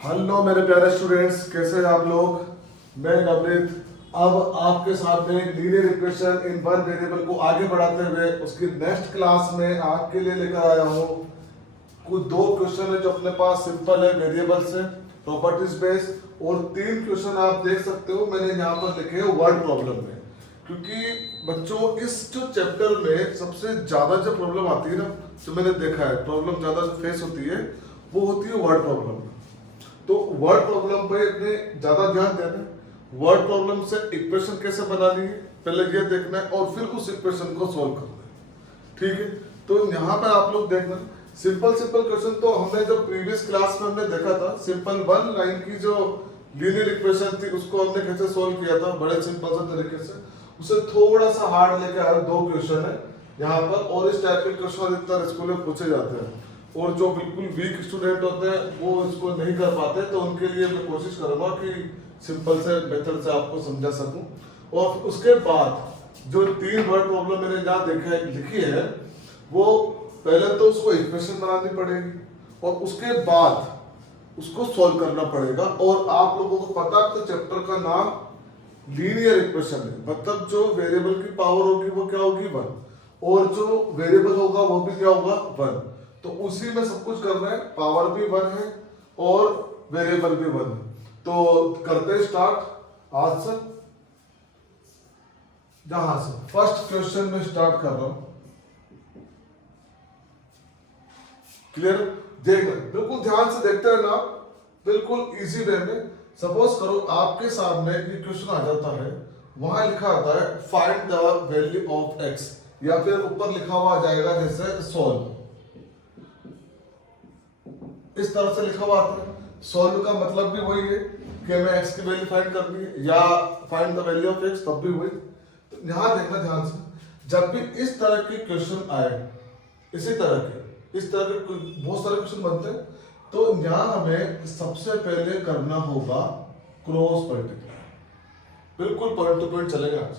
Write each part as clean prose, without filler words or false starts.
Hello मेरे प्यारे students, कैसे हैं आप लोग। मैं नवनीत अब आपके सामने linear equation in one variable को आगे बढ़ाते हुए उसकी नेक्स्ट क्लास में आपके लिए लेकर आया हूँ। कुछ दो क्वेश्चन है जो अपने पास सिंपल है, वेरिएबल से प्रॉपर्टीज बेस, और तीन क्वेश्चन आप देख सकते हो मैंने यहाँ पर लिखे हैं वर्ड प्रॉब्लम में। क्योंकि बच्चों इस जो चैप्टर में सबसे ज्यादा जो प्रॉब्लम आती है ना, जो मैंने देखा है प्रॉब्लम ज्यादा फेस होती है, वो होती है वर्ड प्रॉब्लम। तो वर्ड प्रॉब्लम पे इतने ज्यादा ध्यान देना, वर्ड प्रॉब्लम से इक्वेशन कैसे बनानी है पहले ये देखना है और फिर उस इक्वेशन को सॉल्व करना है। ठीक है, तो यहाँ पर आप लोग देखना सिंपल क्वेश्चन तो हमने जो प्रीवियस क्लास में हमने देखा था, सिंपल वन लाइन की जो लीनियर इक्वेशन थी उसको हमने कैसे सॉल्व किया था बड़े सिंपल से तरीके से। उसे थोड़ा सा हार्ड लेके आया, दो क्वेश्चन है यहाँ पर, और इस टाइप के क्वेश्चन अधिकतर स्कूल में पूछे जाते हैं, और जो बिल्कुल वीक स्टूडेंट होते हैं वो इसको नहीं कर पाते, तो उनके लिए मैं कोशिश करूंगा कि सिंपल से मेथड से आपको समझा सकूं। और उसके बाद जो तीन वर्ड प्रॉब्लम मैंने जहाँ देखा है लिखी है, वो पहले तो उसको इक्वेशन बनानी पड़ेगी और उसके बाद उसको सॉल्व करना पड़ेगा। और आप लोगों को पता है तो चैप्टर का नाम लीनियर इक्वेशन है, मतलब जो वेरिएबल की पावर होगी वो क्या होगी, वन, और जो वेरिएबल होगा वो भी क्या होगा, वन। तो उसी में सब कुछ करना है, पावर भी वन है और वेरिएबल भी वन है। तो करते स्टार्ट आज से, जहां से फर्स्ट क्वेश्चन में स्टार्ट कर रहा हूं। क्लियर, देखना बिल्कुल ध्यान से देखते रहना, बिल्कुल इजी वे में। सपोज करो आपके सामने ये क्वेश्चन आ जाता है, वहां लिखा आता है find the value of x, या फिर ऊपर लिखा हुआ आ जाएगा जैसे सॉल्व, इस तरह से लिखा हुआ आता है। सॉल्व का मतलब भी वही है कि हमें एक्स की वैल्यू फाइंड करनी है, या find the value of x, तब भी वही। तो यहां देखना ध्यान से, जब भी इस तरह के क्वेश्चन आए, इसी तरह के इस तरह के बहुत सारे क्वेश्चन बनते हैं, तो यहां हमें सबसे पहले करना होगा क्रॉस मल्टीप्लाई। बिल्कुल पॉइंट टू पॉइंट चलेगा आज।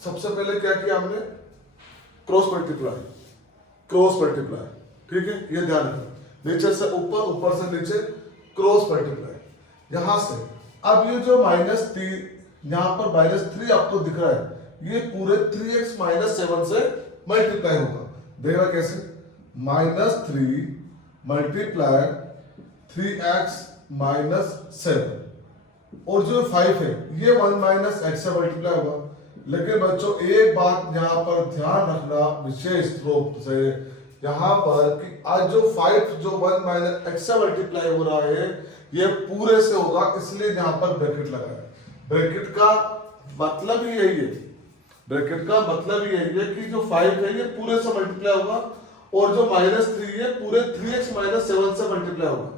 सबसे पहले क्या किया हमने, क्रॉस मल्टीप्लाई, क्रॉस मल्टीप्लाई। ठीक है, ये ध्यान रखना, नीचे से ऊपर, ऊपर से नीचे, क्रॉस मल्टीप्लाई। यहां से अब ये जो -3, यहां पर -3 आपको दिख रहा है, ये पूरे 3x - 7 से मल्टीप्लाई होगा। देखा कैसे, -3 मल्टीप्लाई 3x - 7, और जो 5 है ये 1 - x से मल्टीप्लाई होगा। लेकिन बच्चों एक बात यहाँ पर ध्यान रखना विशेष रूप से, यहाँ पर कि आज जो 5 जो 1 - x से मल्टीप्लाई हो रहा है ये पूरे से होगा, इसलिए यहाँ पर ब्रैकेट लगाया। ब्रैकेट का मतलब ही यही है, ब्रैकेट का मतलब ही यही है कि जो 5 है ये पूरे से मल्टीप्लाई होगा, और जो -3 है पूरे 3x - 7 से मल्टीप्लाई होगा।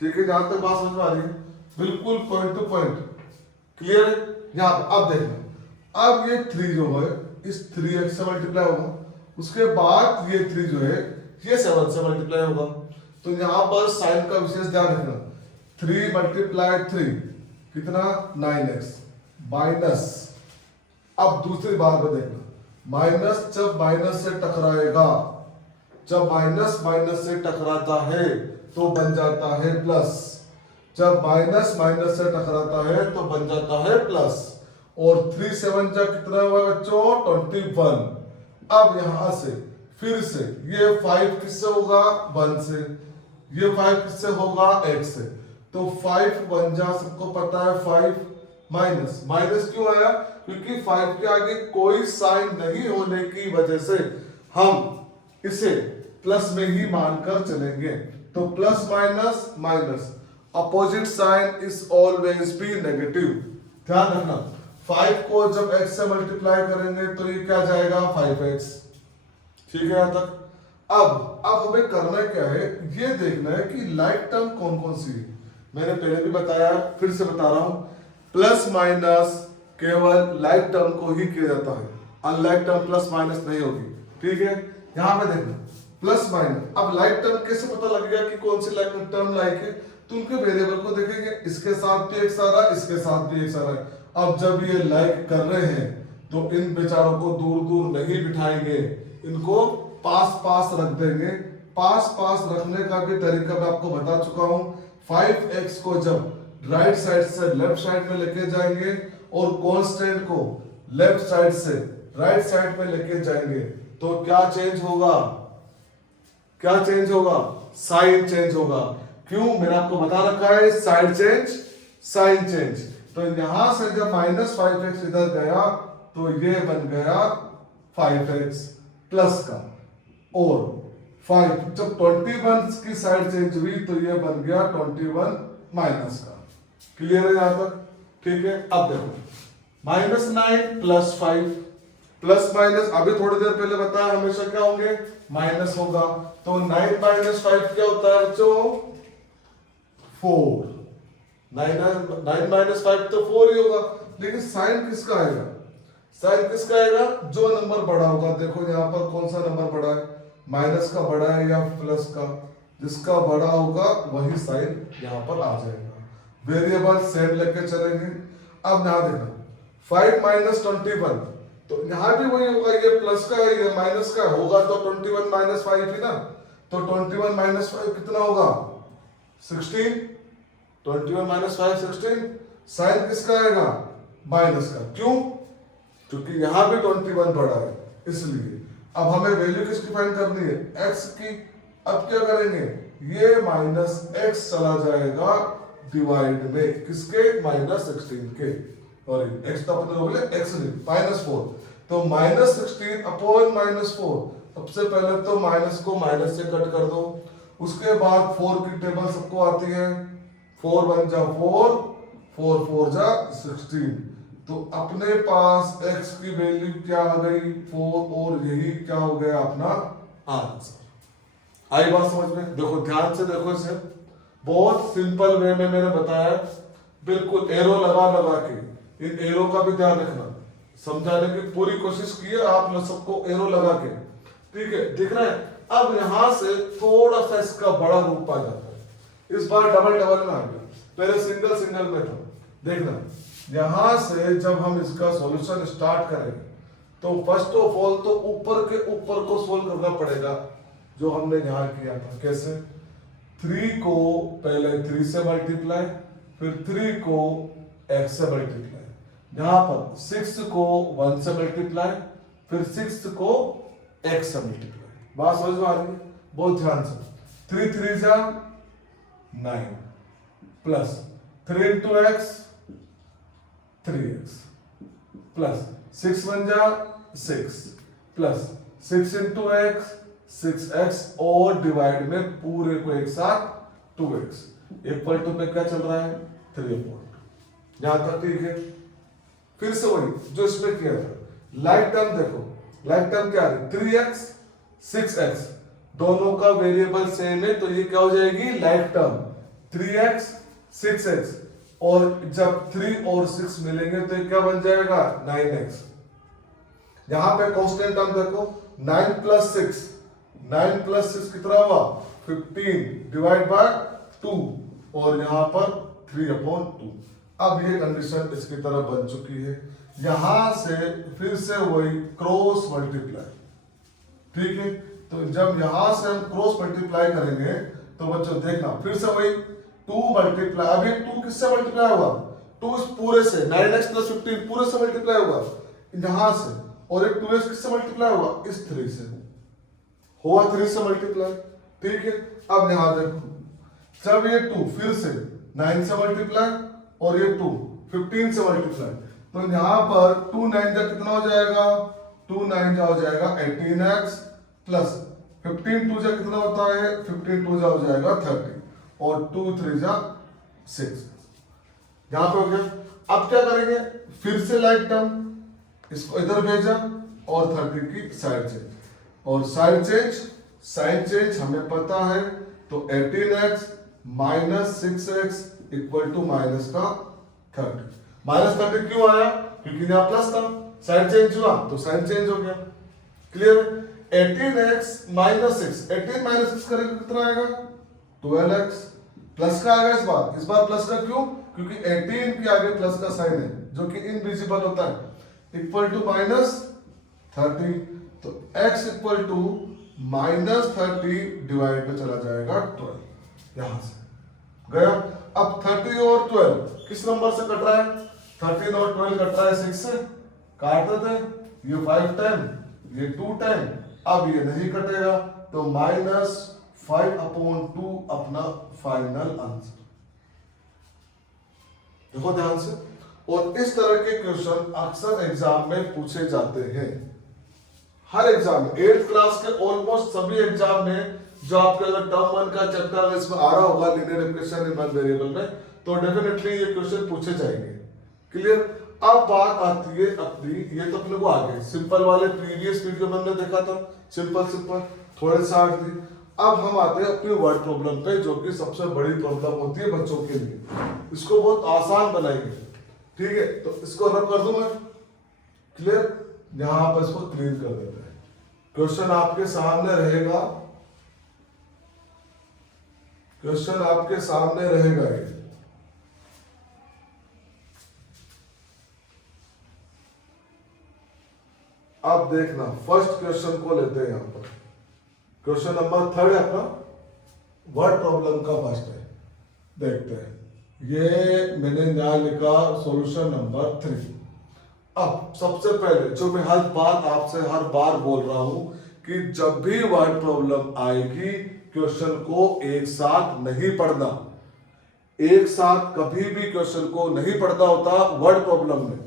ठीक है, जहां तक बात समझ में आ रही है, बिल्कुल पॉइंट टू पॉइंट क्लियर है। यहाँ अब देखना, अब ये 3 जो है इस 3x से मल्टीप्लाई होगा, उसके बाद ये 3 जो है ये 7 से मल्टीप्लाई होगा। तो यहाँ पर साइन का विशेष ध्यान रखना, 3 × 3 कितना, 9x माइनस। अब दूसरी बात में देखना, माइनस जब माइनस से टकराएगा, जब माइनस माइनस से टकराता है तो बन जाता है प्लस, जब माइनस माइनस से टकराता है तो बन जाता है प्लस। और 3 7 जा कितना हुआ बच्चों, 21। अब यहां से फिर से ये 5 किससे होगा, 1 से, ये 5 किससे होगा, x से। तो 5 1 जा, सबको पता है 5 माइनस, माइनस क्यों आया, क्योंकि 5 के आगे कोई साइन नहीं होने की वजह से हम इसे प्लस में ही मानकर चलेंगे। तो plus minus minus, opposite sign is always be negative. ध्यान रखना, 5 को जब x से मल्टीप्लाई करेंगे तो ये क्या जाएगा, 5x। ठीक है यहां तक। अब हमें करना क्या है, ये देखना है कि लाइक टर्म कौन कौन सी है। मैंने पहले भी बताया, फिर से बता रहा हूं, प्लस माइनस केवल लाइक टर्म को ही किया जाता है, अनलाइक टर्म प्लस माइनस नहीं होगी। ठीक है, यहां पे देखना प्लस माइनस। अब लाइक टर्म कैसे पता लगेगा कि कौन सी लाइक टर्म लाइक है, तो उनके वेरिएबल को देखेंगे, इसके साथ भी x आ रहा है, इसके साथ भी x आ रहा है। अब जब ये लाइक कर रहे हैं तो इन बेचारों को दूर दूर नहीं बिठाएंगे, इनको पास पास रख देंगे। पास पास रखने का भी तरीका मैं आपको बता चुका हूं। 5x को जब राइट साइड से लेफ्ट साइड में लेके जाएंगे और कांस्टेंट को लेफ्ट साइड से राइट साइड में लेके जाएंगे तो क्या चेंज होगा? क्या चेंज होगा? साइन चेंज होगा। क्यों? मैंने आपको बता रखा है साइड चेंज साइन चेंज। तो यहां से जब -5x इधर गया तो ये बन गया 5x प्लस का, और 5 जब 21 की साइड चेंज हुई तो ये बन गया 21 माइनस का। क्लियर है यहां तक? ठीक है। अब देखो -9 प्लस 5 प्लस माइनस, अभी थोड़ी देर पहले बताया हमेशा क्या होंगे? माइनस होगा। तो 9 माइनस 5 क्या होता है बच्चों? 4। 9 माइनस 5 तो 4 ही होगा। लेकिन साइन किसका आएगा? साइन किसका आएगा? जो नंबर बड़ा होगा। देखो यहाँ पर कौन सा नंबर बड़ा है? माइनस का बड़ा है या प्लस का? जिसका बड़ा होगा वही साइन यहाँ पर आ जाएगा। वेरिएबल सेम लेके चलेंगे। अब यहाँ देखना 5 माइनस 21, तो यहाँ भी वही होगा। ये प्लस का है, ये माइनस का होगा, तो 21 माइनस 5 ही ना। तो 21 माइनस 5 कितना होगा? 16। 21 माइनस 5 16। साइन किसका आएगा? माइनस का। क्यों? क्योंकि यहाँ भी 21 बड़ा है, इसलिए। अब हमें वैल्यू किसकी फाइंड करनी है? x की। अब क्या करेंगे? ये माइनस x चला जाएगा डिवाइड में किसके? -16 के। और x तो अपने हो गए x नहीं, -4। तो -16 अपॉन -4। सबसे पहले तो माइनस को माइनस से कट कर दो, उसके बाद 4 की टेबल सबको आती है। 4 1 जा 4, 4 4 जा 16। तो अपने पास x की वैल्यू क्या आ गई? 4, और यही क्या हो गया अपना आंसर। आई बात समझ में? देखो ध्यान से देखो इसे, बहुत सिंपल वे में मैंने बताया, बिल्कुल एरो लगा लगा के। इन एरो का भी ध्यान रखना, समझाने की पूरी कोशिश की है आप लोग सबको एरो लगा के। ठीक है, दिख रहा है? अब यहां से थोड़ा सा इसका बड़ा रूप आ जाता है। इस बार डबल डबल में आ गया, पहले सिंगल सिंगल में था। देखना यहां से जब हम इसका सॉल्यूशन स्टार्ट करेंगे तो फर्स्ट ऑफ ऑल तो ऊपर के ऊपर को सोल्व करना पड़ेगा, जो हमने यहां किया था। कैसे? 3 को पहले 3 से मल्टीप्लाई, फिर 3 को x से मल्टीप्लाई, यहां पर 6 को 1 से मल्टीप्लाई, फिर 6 को x से मल्टीप्लाई। बात समझ में आ रही है? बहुत ध्यान से। 3 3 जा 9 plus 3 into x 3x plus 6 1 जा 6 प्लस 6 into x 6x, और डिवाइड में पूरे को एक साथ 2x इक्वल टू पे क्या चल रहा है? 3 यहां तक ठीक है। फिर से वही जो इसमें किया था, लाइक टर्म देखो, लाइक टर्म क्या है? 3x 6x, दोनों का वेरिएबल सेम है तो ये क्या हो जाएगी? लाइक टर्म 3x 6x, और जब 3 और 6 मिलेंगे तो ये क्या बन जाएगा? 9x। यहां पे कांस्टेंट टर्म देखो, 9 प्लस 6, 9 प्लस 6 कितना हुआ? 15 डिवाइड बाय 2, और यहां पर 3/2। अब ये कंडीशन इसकी तरह बन चुकी है। यहां से फिर से वही क्रॉस मल्टीप्लाई। ठीक है, तो जब यहां से हम क्रॉस मल्टीप्लाई करेंगे तो बच्चों देखना फिर से वही 2 मल्टीप्लाई, अभी 2 किससे मल्टीप्लाई हुआ? 2 इस पूरे से, 9x प्लस 15 पूरे से मल्टीप्लाई हुआ यहां से, और एक 2x किससे मल्टीप्लाई हुआ? इस 3 से हुआ, 3 से मल्टीप्लाई। ठीक है, अब यहां देखो, जब ये 2 फिर से 9 से मल्टीप्लाई, और ये 2 15 से मल्टीप्लाई, तो यहां पर 2 9 जा कितना हो जाएगा? 2 9 जा हो जाएगा 18x, प्लस 15 2 जा कितना होता है? 15 2 जा हो जाएगा 30, और 2 3 जा 6। यहां पे हो गया। अब क्या करेंगे? फिर से लाइक टर्म, इसको इधर भेजा, और 30 की साइड चेंज, और साइड चेंज साइन चेंज हमें पता है, तो 18x minus 6x equal to minus का 30। माइनस 30 क्यों आया? क्योंकि यहां प्लस था, साइन चेंज हुआ तो साइन चेंज हो गया। क्लियर? 18x माइनस 6, 18 माइनस 6 करेंगे कितना आएगा? 12x। प्लस का आएगा इस बार प्लस का। क्यों? क्योंकि 18 के आगे प्लस का साइन है जो कि इनविजिबल होता है, इक्वल टू माइनस 30। तो x इक्वल टू -30 डिवाइड में चला जाएगा 12 यहां से। गया। अब 30 और 12 किस नंबर से कट रहा है? 13 और 12 कट रहा है 6 से, काट देते हैं, ये 5 टाइम, ये 2 टाइम, अब ये नहीं कटेगा तो -5/2 अपना फाइनल आंसर। देखो ध्यान से, और इस तरह के क्वेश्चन अक्सर एग्जाम में पूछे जाते हैं, हर एग्जाम में, 8th क्लास के ऑलमोस्ट सभी एग्जाम में, जो आपके अगर टर्म 1 का चैप्टर इसमें आ रहा होगा linear equation in one variable में, तो डेफिनेटली ये क्वेश्चन पूछे जाएंगे। क्लियर? अब बात आती है अपनी, ये तो अपने को आ गए सिंपल वाले, प्रीवियस वीडियो में हमने देखा था सिंपल थोड़े से हार्ड थी। अब हम आते हैं अपनी वर्ड प्रॉब्लम पे, जो कि सबसे बड़ी प्रॉब्लम होती है बच्चों के लिए, इसको बहुत आसान बनाएंगे। ठीक है, तो इसको रब कर दूं मैं, क्लियर? यहां पर इसको क्लियर कर देते हैं। क्वेश्चन आपके सामने रहेगा, क्वेश्चन आपके सामने रहेगा ये, अब देखना फर्स्ट क्वेश्चन को लेते हैं। यहां पर क्वेश्चन नंबर 3 है अपना, वर्ड प्रॉब्लम का फर्स्ट है, देखते हैं। ये मैंने यहां लिखा सॉल्यूशन नंबर 3। अब सबसे पहले जो मैं हर बात आपसे हर बार बोल रहा हूं कि जब भी वर्ड प्रॉब्लम आएगी, क्वेश्चन को एक साथ नहीं पढ़ना, एक साथ कभी भी क्वेश्चन को नहीं पढ़ना होता वर्ड प्रॉब्लम में।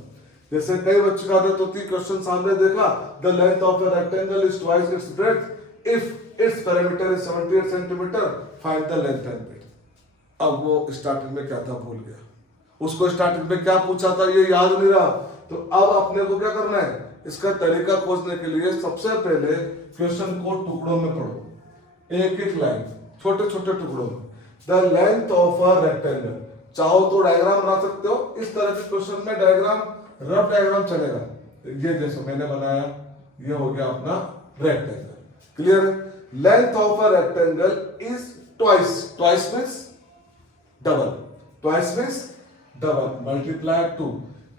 जैसे कई बच्चों की आदत होती है, क्वेश्चन सामने देखा, the length of a rectangle is twice its breadth if it's parameter is 78 centimetre, find the length and breadth. अब वो स्टार्टिंग में क्या था भूल गया, उसको स्टार्टिंग में क्या पूछा था ये याद नहीं रहा, तो अब अपने को क्या करना है, इसका तरीका खोजने के लिए सबसे पहले क्वेश्चन को टुकड़ों में पढ़ो, एक एक लाइन छोटे छोटे टुकड़ों में। The length of a rectangle, चाहो तो डायग्राम बना सकते हो, इस तरह के क्वेश्चन में डायग्राम, रफ डायग्राम चलेगा। ये जैसे मैंने बनाया, ये हो गया अपना रेक्टेंगल। क्लियर है? Length of a rectangle is twice, twice means double, twice means double, multiply 2,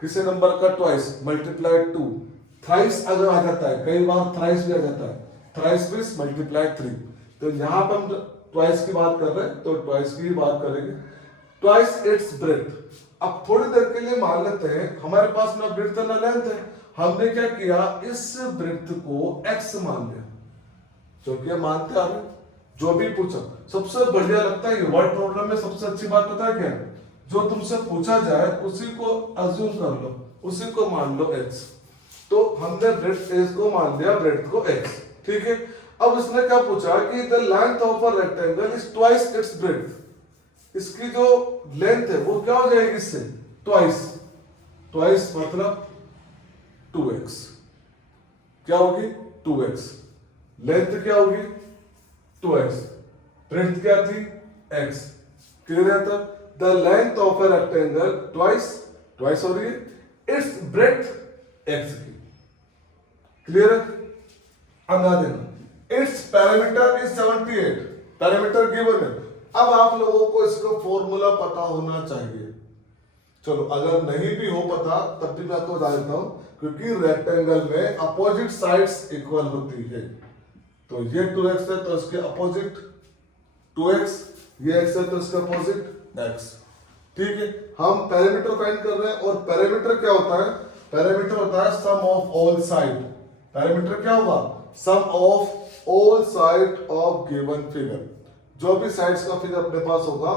किसी नंबर का ट्वाइस मल्टीप्लाई 2, थ्राइस अगर आ जाता है, कई बार थ्राइस भी आ जाता है, थ्राइस मींस मल्टीप्लाई 3। तो यहां पर हम ट्वाइस की बात कर रहे हैं तो ट्वाइस की बात करेंगे, ट्वाइस इट्स ब्रेड्थ। अब थोड़ी देर के लिए मान लेते हैं हमारे पास ना ब्रेड्थ ना लेंथ है, हमने क्या किया, इस ब्रेड्थ को x मान लिया, क्योंकि मानते आ रहे, जो भी पूछा सबसे बढ़िया लगता है ये वर्ड प्रॉब्लम में सबसे अच्छी बात पता है क्या, जो तुमसे पूछा जाए उसी को अज्यूम कर लो, उसी को मान लो x। तो हमने ब्रेड्थ x को मान लिया, ब्रेड्थ को x। ठीक है, अब इसने क्या पूछा कि the length of a rectangle is twice its breadth, इसकी जो लेंथ है वो क्या हो जाएगी इससे, ट्वाइस, ट्वाइस मतलब 2x, क्या होगी 2x, लेंथ क्या होगी 2x, ब्रेड्थ क्या थी x। क्लियर है? तब the length of a rectangle twice, twice हो रही है, इट्स ब्रेड्थ x की। क्लियर है? अब ना देना, it's parameter is 78, parameter given है। अब आप लोगों को इसका फॉर्मूला पता होना चाहिए। चलो अगर नहीं भी हो पता तब भी मैं आपको बता देता हूं, क्योंकि रेक्टेंगल में अपोजिट साइड्स इक्वल होती है। तो ये 2x है तो इसके अपोजिट 2x, ये x है तो इसका अपोजिट x। ठीक है, हम पैरामीटर फाइंड कर रहे हैं, और पैरामीटर क्या होता है, पैरामीटर होता है sum of all side. Parameter क्या होगा, sum of all side of given figure, जो भी साइड्स का फिगर अपने पास होगा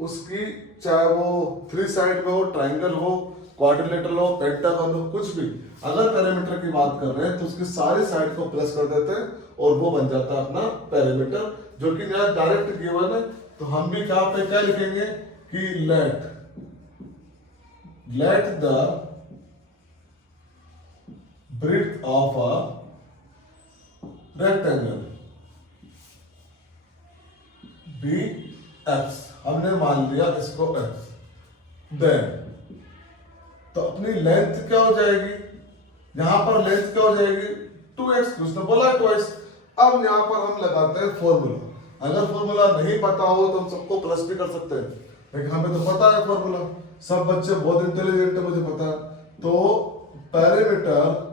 उसकी, चाहे वो 3 साइड में हो, ट्राइंगल हो, क्वाड्रिलेटरल हो, पेंटागन हो, कुछ भी, अगर पैरामीटर की बात कर रहे हैं तो उसकी सारी साइड को प्लस कर देते हैं और वो बन जाता है अपना पैरामीटर, जो कि यहाँ डायरेक्ट गिवन है। तो हम भी यहाँ पे क्या लिखेंगे कि let the breadth of a rectangle be x, हमने मान लिया इसको x, देन तो अपनी लेंथ क्या हो जाएगी, यहां पर लेंथ क्या हो जाएगी 2x, उसने बोला ट्वाइस। अब यहां पर हम लगाते हैं फॉर्मूला, अगर फॉर्मूला नहीं पता हो तो हम सबको प्लस भी कर सकते हैं, लेकिन हमें तो पता है फॉर्मूला, सब बच्चे बहुत इंटेलिजेंट है, मुझे पता है। तो पैरामीटर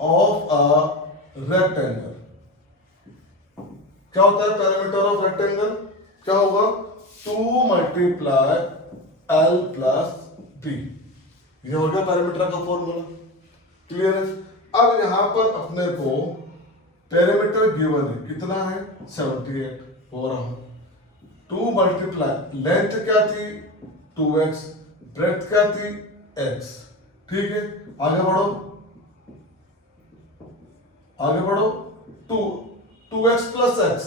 ऑफ अ रेक्टेंगल क्या होता है, पैरामीटर ऑफ रेक्टेंगल क्या होगा 2 मल्टीप्लाई एल प्लस बी, ये हो गया पैरामीटर का फॉर्मूला। क्लियर है। अब यहां पर अपने को पैरामीटर गिवन है, कितना है 78 हो रहा। 2 मल्टीप्लाई लेंथ क्या थी 2x, ब्रेड्थ क्या थी x। ठीक है, आगे बढ़ो आगे बढ़ो। 2x plus x,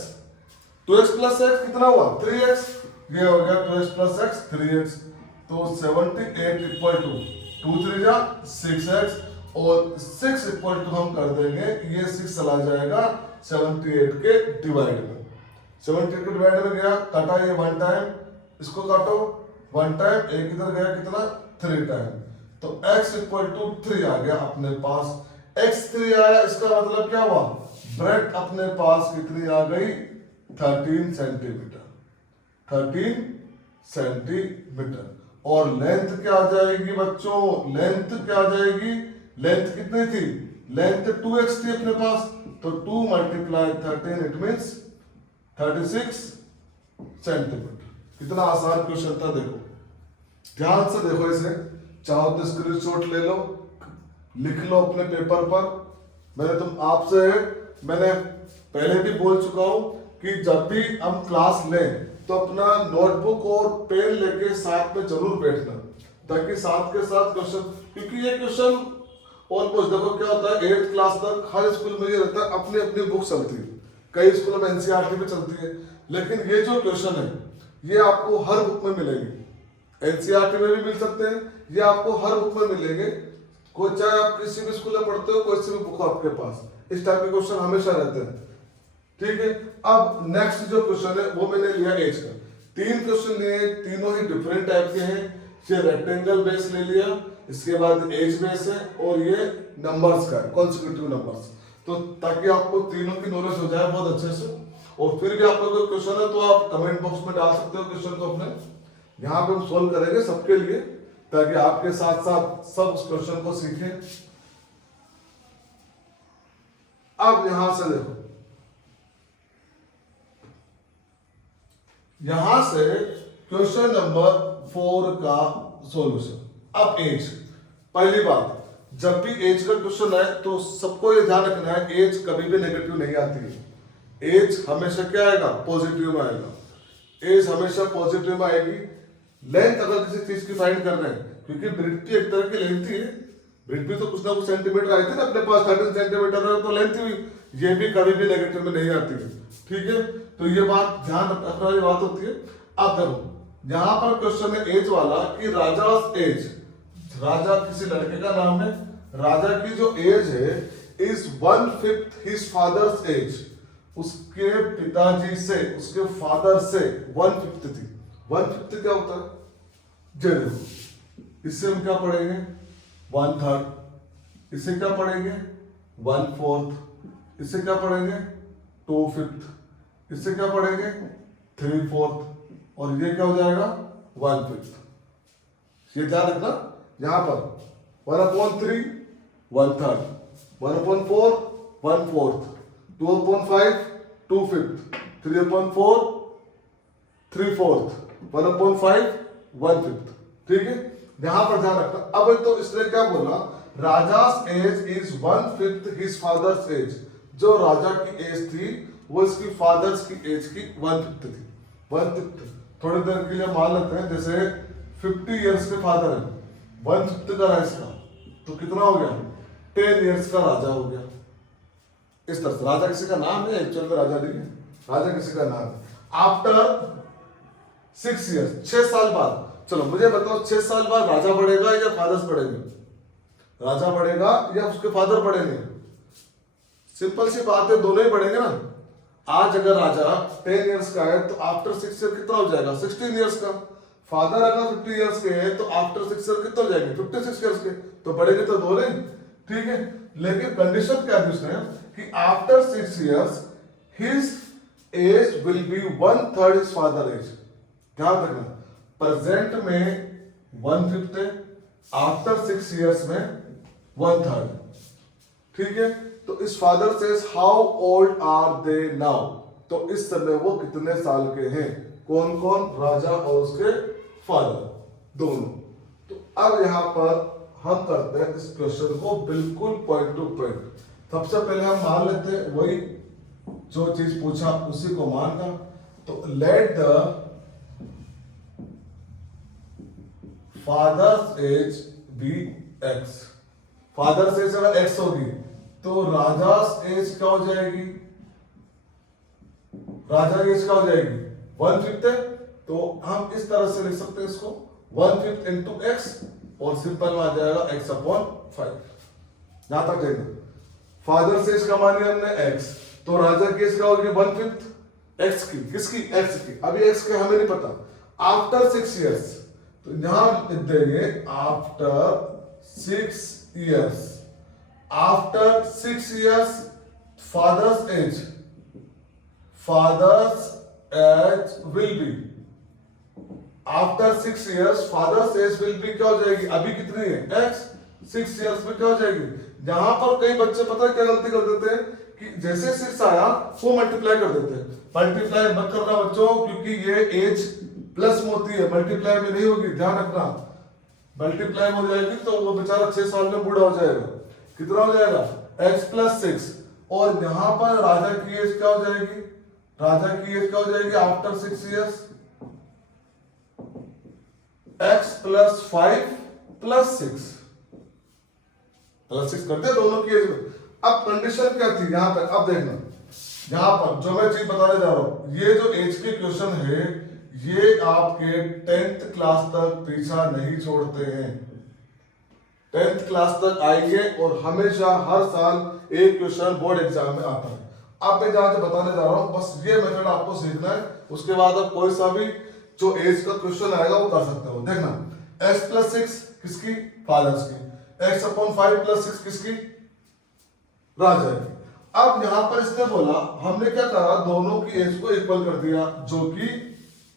2x plus x कितना हुआ 3x, ये हो गया 2x प्लस एक्स 3x। तो 78 इक्वल टू 2 3 जा 6x, और 6 इक्वल टू हम कर देंगे, ये 6 चला जाएगा 78 के डिवाइड में। 78 के डिवाइड में गया, काटा ये 1 टाइम, इसको काटो 1 टाइम, एक इधर गया कितना 3 टाइम, तो x इक्वल टू 3 आ गया अपने पास। x 3 आया, इसका मतलब क्या हुआ, ब्रेड अपने पास कितनी आ गई 13 सेंटीमीटर, 13 सेंटीमीटर। और लेंथ क्या आ जाएगी बच्चों, लेंथ क्या आ जाएगी, लेंथ कितनी थी, लेंथ 2x थी अपने पास, तो 2 मल्टीप्लाई 13 इट मींस 36 सेंटीमीटर। कितना आसान क्वेश्चन था, देखो ध्यान से देखो इसे, चाहो तो स्क्रीनशॉट ले लो, लिख लो अपने पेपर पर। मैंने पहले भी बोल चुका हूं कि जब भी हम क्लास लें तो अपना नोटबुक और पेन लेके साथ में जरूर बैठना, ताकि साथ के साथ क्वेश्चन, क्योंकि ये क्वेश्चन ऑलमोस्ट देखो क्या होता है 8th क्लास तक हर स्कूल में ये रहता है, अपनी अपनी बुक चलती है, कई स्कूलों में एनसीईआरटी में चलती है, लेकिन ये जो क्वेश्चन है ये आपको हर बुक में मिलेगी, एनसीईआरटी में भी मिल सकते हैं, ये आपको हर बुक में मिलेंगे। कोई चाहे आप किसी भी स्कूल में पढ़ते हो, कोई सी भी बुक आपके पास, इस टाइप के क्वेश्चन हमेशा रहते हैं। ठीक है, अब नेक्स्ट जो क्वेश्चन है वो मैंने लिया एज का। 3 क्वेश्चन लिए, तीनों ही डिफरेंट टाइप के हैं। ये रेक्टेंगल बेस ले लिया, इसके बाद एज बेस है, और ये नंबर्स का है, कॉन्सेक्यूटिव नंबर्स, तो ताकि आपको तीनों की नॉलेज हो जाए बहुत अच्छे से। और फिर भी आपका कोई क्वेश्चन है तो आप कमेंट बॉक्स में डाल सकते हो क्वेश्चन को अपने, यहाँ पे हम सोल्व करेंगे सबके लिए, ताकि आपके साथ साथ सब उस क्वेश्चन को सीखें। अब यहां से देखो, यहां से क्वेश्चन नंबर 4 का सॉल्यूशन। अब एज, पहली बात, जब भी एज का क्वेश्चन है तो सबको ये ध्यान रखना है, एज कभी भी नेगेटिव नहीं आती है, एज हमेशा क्या आएगा पॉजिटिव में आएगा, एज हमेशा पॉजिटिव में आएगी। लेंथ अगर किसी चीज की फाइंड कर रहे हैं, क्योंकि ब्रेड एक तरह की लेंथ ही है, ब्रेड भी तो कुछ ना कुछ सेंटीमीटर आई थी ना अपने पास, 13 सेंटीमीटर है तो लेंथ हुई, ये भी कभी भी नेगेटिव में नहीं आती है। ठीक है, तो ये बात ध्यान रखने वाली बात होती है। अब देखो यहाँ पर क्वेश्चन है एज वाला कि राजा एज, राजा किसी लड़के का नाम है, राजा की जो एज है इज 1/5 हिज फादर्स एज, उसके पिताजी से, उसके फादर से 1/5 थी। 1/5 क्या होता है, देखो इससे हम क्या पढ़ेंगे 1/3, इससे क्या पढ़ेंगे 1/4, इससे क्या पढ़ेंगे 2/5, इससे क्या पढ़ेंगे 3/4, और ये क्या हो जाएगा 1/5। ये ध्यान रखना, यहां पर 1/3 1/3, 1/4 1/4, 2/5 2/5, 3/4 3/4, 1/5 1/5। ठीक है, यहां पर ध्यान रखना। अब तो इसने क्या बोला, Raja's age is 1/5 his father's age, जो राजा की एज थी वो इसकी फादर्स की एज की 1/5 थी। 1/5 थोड़ी देर के लिए मान लेते हैं, जैसे 50 इयर्स के फादर है, 1/5 का इसका, तो कितना हो गया 10 इयर्स का राजा हो गया। इस तरह से राजा किसी का नाम है, एक्चुअल में राजा नहीं है, राजा किसी का नाम है। आफ्टर 6 इयर्स, 6 साल बाद, चलो मुझे बताओ 6 साल बाद राजा बढ़ेगा या फादर्स बढ़ेंगे, राजा बढ़ेगा या उसके फादर बढ़ेंगे, सिंपल सी बात है दोनों ही बढ़ेंगे ना। आज अगर राजा 10 इयर्स का है तो आफ्टर 6 ईयर कितना हो जाएगा 16 इयर्स का, फादर अगर 50 इयर्स के हैं तो आफ्टर 6 ईयर कितना हो जाएंगे 56 इयर्स के, तो बढ़ेंगे तो दोनों ही। ठीक है, लेकिन कंडीशन क्या है उसने कि after 6 years his age will be 1/3 his father age. ध्यान रखना, प्रेजेंट में 1/5 है, आफ्टर 6 इयर्स में 1/3। ठीक है, तो इस फादर से how old are they now, तो इस समय वो कितने साल के हैं, कौन कौन, राजा और उसके फादर दोनों। तो अब यहाँ पर हम करते हैं इस क्वेश्चन को बिल्कुल पॉइंट टू पॉइंट। सबसे पहले हम मान लेते हैं वही जो चीज पूछा उसी को मानना। तो let the father's age be X. Father's age अगर एक्स होगी तो राजास एज क्या हो जाएगी, राजा की एज क्या हो जाएगी 1/5 है। तो हम इस तरह से लिख सकते हैं इसको 1/5 इंटू एक्स और सिंपल में आ जाएगा x/5। यहां तक देखना, फादर से एज का मानी हमने x, तो राजा की एज क्या होगी 1/5 x की, किसकी, x की। अभी x के हमें नहीं पता। आफ्टर 6 इयर्स, तो यहां लिख देंगे after 6 years. After 6 years father's age will B, after 6 years father's age will B क्या हो जाएगी, अभी कितनी है x, 6 इयर्स में क्या हो जाएगी। यहां पर कई बच्चे पता है क्या गलती कर देते हैं कि जैसे 6 आया वो मल्टीप्लाई कर देते हैं। मल्टीप्लाई मत करना बच्चों, क्योंकि ये एज प्लस में होती है, मल्टीप्लाई में नहीं होगी, ध्यान रखना। मल्टीप्लाई में हो जाएगी तो वो बेचारा 6 साल में बूढ़ा हो जाएगा। कितना हो जाएगा x+6। और यहां पर राजा की एज क्या हो जाएगी, राजा की एज क्या हो जाएगी आफ्टर 6 इयर्स x+5 +6 +6 करते दोनों की एज में। अब कंडीशन क्या थी यहां पर, अब देखना यहां पर जो मैं चीज बताने जा रहा हूं, ये जो एज के क्वेश्चन है ये आपके 10th क्लास तक पीछा नहीं छोड़ते हैं। 10th क्लास तक आएंगे और हमेशा हर साल एक क्वेश्चन बोर्ड एग्जाम में आता है। अब मैं जहां से बताने जा रहा हूं बस ये मेथड आपको सीखना है, उसके बाद अब कोई सा भी जो एज का क्वेश्चन आएगा वो कर सकते हो। देखना x+6 किसकी, फादर्स की, x/5 +6 किसकी, राजा की। अब यहां पर इसने बोला, हमने क्या करा, दोनों की एज को इक्वल कर दिया, जो कि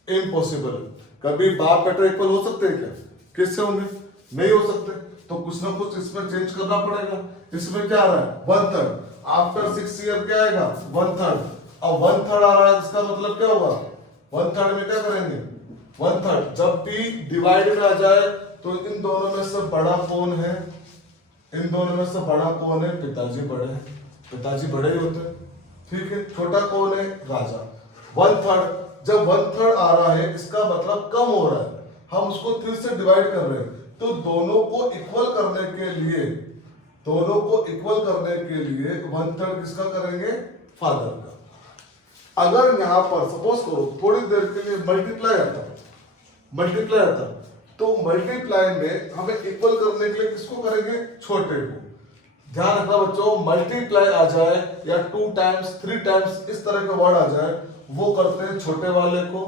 इम्पॉसिबल। कभी बाप बेटा इक्वल हो सकते हैं क्या, किससे होंगे, नहीं हो सकते। तो कुछ ना कुछ इसमें चेंज करना पड़ेगा। इसमें क्या आ रहा है 1/3, आफ्टर 6 ईयर क्या आएगा 1/3। अब 1/3 आ रहा है, इसका मतलब क्या होगा 1/3 में क्या करेंगे 1/3। जब भी डिवाइड में आ जाए तो इन दोनों में से बड़ा कौन है, इन दोनों में से बड़ा कौन है, पिताजी बड़े हैं, पिताजी बड़े ही होते हैं, ठीक है। छोटा कौन है, राजा। 1/3, जब 1/3 आ रहा है इसका मतलब कम हो रहा है, हम उसको 3 से डिवाइड कर रहे हैं। तो दोनों को इक्वल करने के लिए, दोनों को इक्वल करने के लिए 1/3 किसका करेंगे, फादर का। अगर यहां पर सपोज करो थोड़ी देर के लिए मल्टीप्लाई आता, मल्टीप्लाई आता, तो मल्टीप्लाई में हमें इक्वल करने के लिए किसको करेंगे, छोटे को। ध्यान रखना बच्चों, मल्टीप्लाई आ जाए या 2 टाइम्स 3 टाइम्स इस तरह का वर्ड आ जाए, वो करते हैं छोटे वाले को।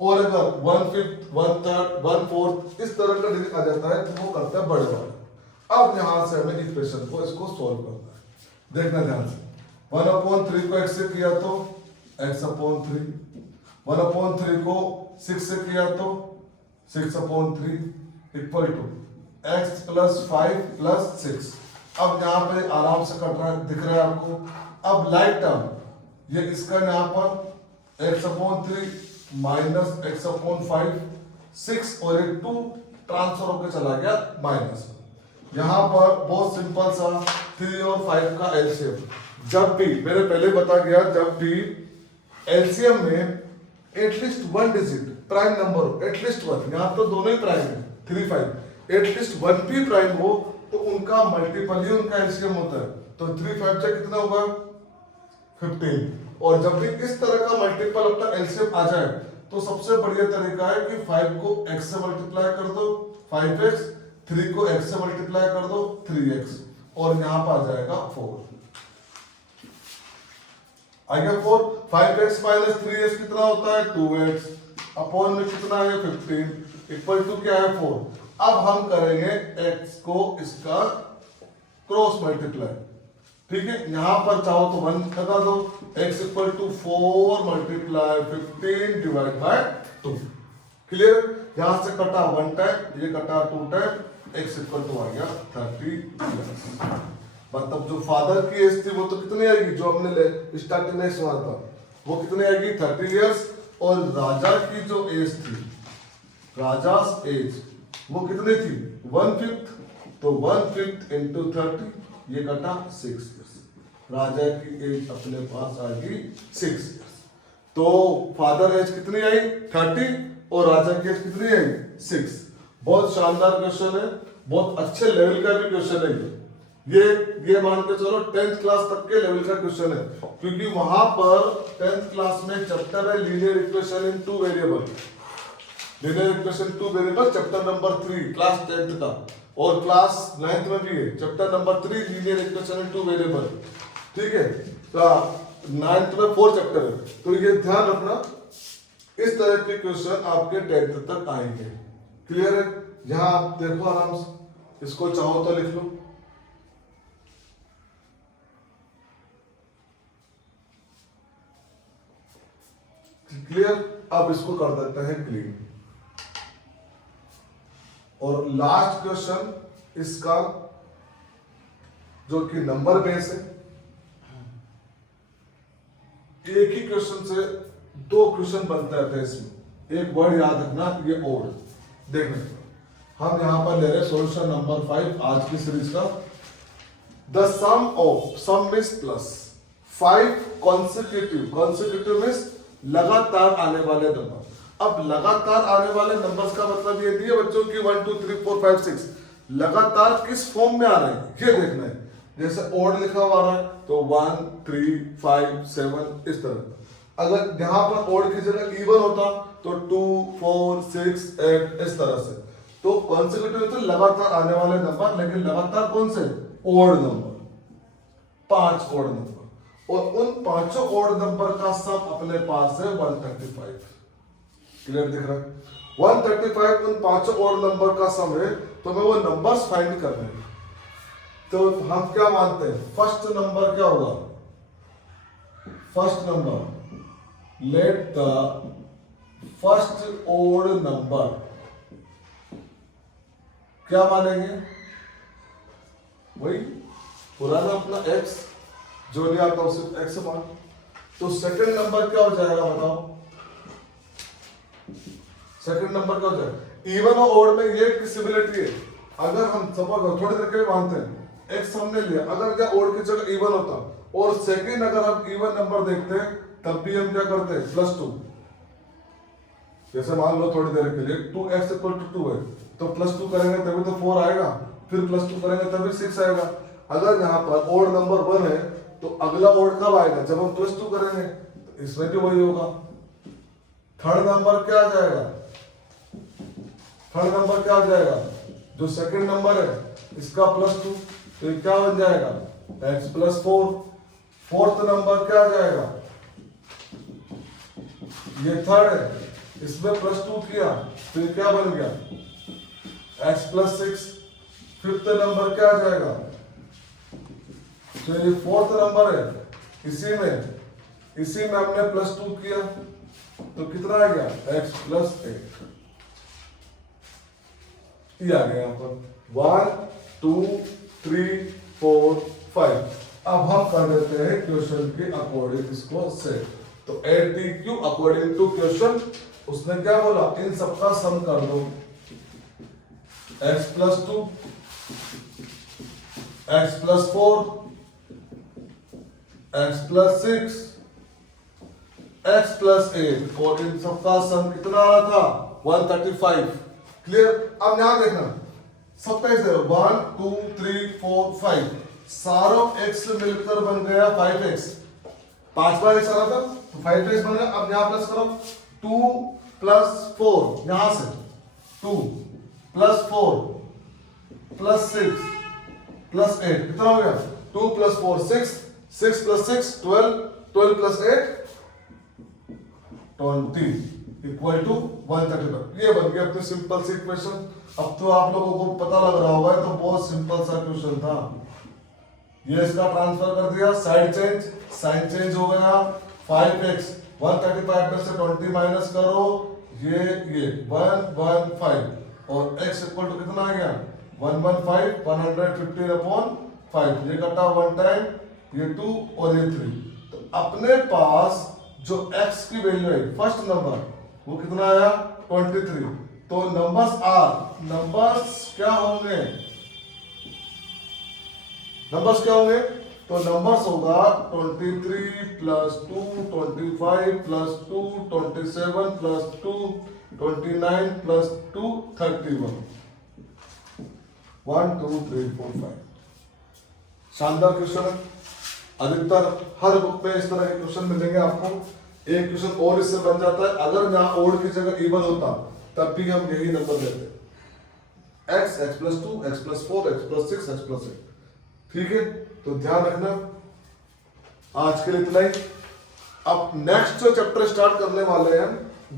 और अगर 1/5 1/3 1/4 इस तरह का डिजिट आ जाता है तो वो करता है बड़े वाले। अब यहां से हमें इक्वेशन को इसको सॉल्व करना है। देखना ध्यान से, 1/3 को x से किया तो x/3, 1/3 को 6 से किया तो 6/3 इक्वल टू x+5 +6। अब यहाँ पे आराम से कट रहा है, दिख रहा है आपको। अब लाइक टर्म, ये इसका यहाँ पर x/3 माइनस x/5 6 और ये 2 ट्रांसफर होकर चला गया माइनस। यहाँ पर बहुत सिंपल सा 3 और 5 का एलसीएम, जब भी मैंने पहले बता गया, जब भी एलसीएम में एटलीस्ट 1 डिजिट प्राइम नंबर हो, एटलीस्ट 1, यहाँ तो दोनों ही प्राइम है 3 5, एटलीस्ट 1 भी प्राइम हो तो उनका मल्टीपल ही उनका एलसीएम होता है। तो 3 5 से कितना होगा 15। और जब भी इस तरह का मल्टीपल अपना एलसीएम आ जाए तो सबसे बढ़िया तरीका है कि 5 को x से मल्टीप्लाई कर दो 5x, 3 को x से मल्टीप्लाई कर दो 3x, और यहां पर आ जाएगा 4। आएगा 4। 5x माइनस 3x कितना होता है 2x, अपॉन में कितना है 15 इक्वल टू क्या है 4। अब हम करेंगे x को इसका क्रॉस मल्टीप्लाई, ठीक है। यहां पर चाहो तो 1 लगा दो, x equal to 4 multiply 15 divide by 2। Clear, यहां से कटा 1 टाइम, ये कटा 2 टाइम, x इक्वल टू आ गया 30। मतलब जो फादर की एज थी वो तो कितनी आएगी, जो हमने स्टार्टिंग में सुना था वो कितनी आएगी 30 इयर्स, और राजा की जो एज थी, राजास एज वो कितनी थी 1/5, तो 1/5 इंटू 30 ये कटा 6 ईयर्स। राजा की एज अपने पास आ गई 6 ईयर्स। तो फादर एज कितनी आई 30 और राजा की एज कितनी आई 6। बहुत शानदार क्वेश्चन है, बहुत अच्छे लेवल का भी क्वेश्चन है ये मान के चलो 10th क्लास तक के लेवल का क्वेश्चन है, क्योंकि वहां पर 10th क्लास में चैप्टर है linear equation in 2 variable, linear equation 2 variable chapter number 3 class 10th का, और क्लास 9th में भी है chapter number 3 linear equation in 2 variable. ठीक है, तो 9th में 4 चैप्टर है, तो ये ध्यान रखना इस तरह के क्वेश्चन आपके 10th तक आएंगे। क्लियर है? यहां आप देखो आराम से, इसको चाहो तो लिख लो। क्लियर? अब इसको कर देते हैं क्लीन। और लास्ट क्वेश्चन इसका जो कि नंबर बेस है, एक ही क्वेश्चन से 2 क्वेश्चन बनते रहते हैं इसमें। एक वर्ड याद रखना, ये ओड। देखना हम यहां पर ले रहे हैं सॉल्यूशन नंबर 5 आज की सीरीज का। The sum means plus 5 consecutive means लगातार आने वाले नंबर। अब लगातार आने वाले नंबर्स का मतलब ये दिए बच्चों की 1 2 3 4 5 6 लगातार किस फॉर्म में आ रहे हैं ये देखना है। जैसे ओड लिखा हुआ आ रहा है तो 1 3 5 7 इस तरह। अगर यहां पर ओड की जगह इवन होता तो 2 4 6 8 इस तरह से। तो कॉन्सेक्यूटिव तो लगातार आने वाले नंबर, लेकिन लगातार कौन से ओड नंबर, 5 ओड नंबर, और उन 5 ओड नंबर का सम अपने पास है 135। क्लियर दिख रहा है? 135 उन 5 ओड नंबर का सम है, तो हमें वो नंबर्स फाइंड करने हैं। तो हम क्या मानते हैं, फर्स्ट नंबर क्या होगा, first number let the first odd number क्या मानेंगे, वही पुराना अपना x जो लिया था उसे x मान। तो सेकंड नंबर क्या हो जाएगा बताओ, सेकंड नंबर क्या हो जाएगा, इवन और ओड में ये पॉसिबिलिटी है। अगर हम सपोज थोड़ी देर के लिए मानते हैं x हमने लिया, अगर क्या ओड की जगह इवन होता और सेकंड अगर हम इवन नंबर देखते हैं तब भी हम क्या करते हैं +2। जैसे मान लो थोड़ी देर के लिए 2x = 2 है, तो +2 करेंगे तभी तो 4 आएगा, फिर +2 करेंगे तभी 6 आएगा। अगर यहाँ पर ओड नंबर 1 है तो अगला ओड कब आएगा, जब हम +2 करेंगे, तो इसमें भी वही होगा। थर्ड नंबर क्या आ जाएगा, थर्ड नंबर क्या आ जाएगा, जो सेकंड नंबर है इसका +2, तो ये क्या बन जाएगा x + 4। फोर्थ नंबर क्या आ जाएगा, ये थर्ड है, इसमें +2 किया तो ये क्या बन गया x + 6। फिफ्थ नंबर क्या आ जाएगा, तो ये फोर्थ नंबर है, इसी में हमने +2 किया तो कितना आ गया x + 8। ये आ गया यहाँ पर 1 2 3 4 5। अब हम कर देते हैं क्वेश्चन के अकॉर्डिंग इसको सेट। तो ATQ अकॉर्डिंग टू क्वेश्चन उसने क्या बोला, इन सबका सम कर दो, x + 2 x + 4 x + 6 x + 8, और इन सबका सम कितना आ रहा था 135। क्लियर? अब यहां देखना सबका इसे 1 2 3 4 5 सारों x मिलकर बन गया 5x। 5 बार x आ रहा था तो 5x बन गया। अब यहां प्लस करो 2 + 4, यहां से 2 + 4 + 6 + 8 कितना हो गया 2 + 4 6 6 + 6 12 12 + 8 20 = 135। ये बन गया अपनी सिंपल सी इक्वेशन। अब तो आप लोगों को पता लग रहा होगा, तो बहुत सिंपल सा क्वेश्चन था। ये इसका ट्रांसफर कर दिया, साइड चेंज, साइन चेंज हो गया 5x 135 में से 20 माइनस करो, ये 115 और x = कितना आ गया 115 115/5। ये कटा 1 टाइम, ये 2 और ये 3। तो अपने पास जो x की वैल्यू है फर्स्ट नंबर वो कितना आया 23। तो नंबर्स क्या होंगे, तो नंबर्स होगा 23 प्लस 2 25 प्लस 2 27 प्लस 2 29 प्लस 2 31 1 2 3 4 5। शानदार क्वेश्चन है। अधिकतर हर बुक में इस तरह के क्वेश्चन मिलेंगे आपको। एक क्वेश्चन और इससे बन जाता है, अगर यहाँ ओड की जगह इवन होता तब भी हम यही नंबर लेते, x x plus 2 x plus 4 x plus 6 x plus 8। ठीक है, तो ध्यान रखना। आज के लिए इतना ही। अब नेक्स्ट जो चैप्टर स्टार्ट करने वाले हैं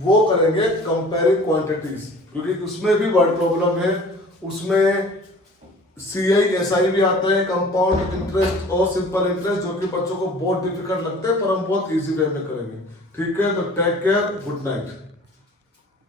वो करेंगे कंपेयरिंग क्वांटिटीज, क्योंकि उसमें भी वर्ड प्रॉब्लम है। उसमें CI SI भी आता है, कंपाउंड इंटरेस्ट और सिंपल इंटरेस्ट, जो कि बच्चों को बहुत डिफिकल्ट लगते हैं पर हम बहुत इजी वे में करेंगे। ठीक है, तो टेक केयर, गुड नाइट।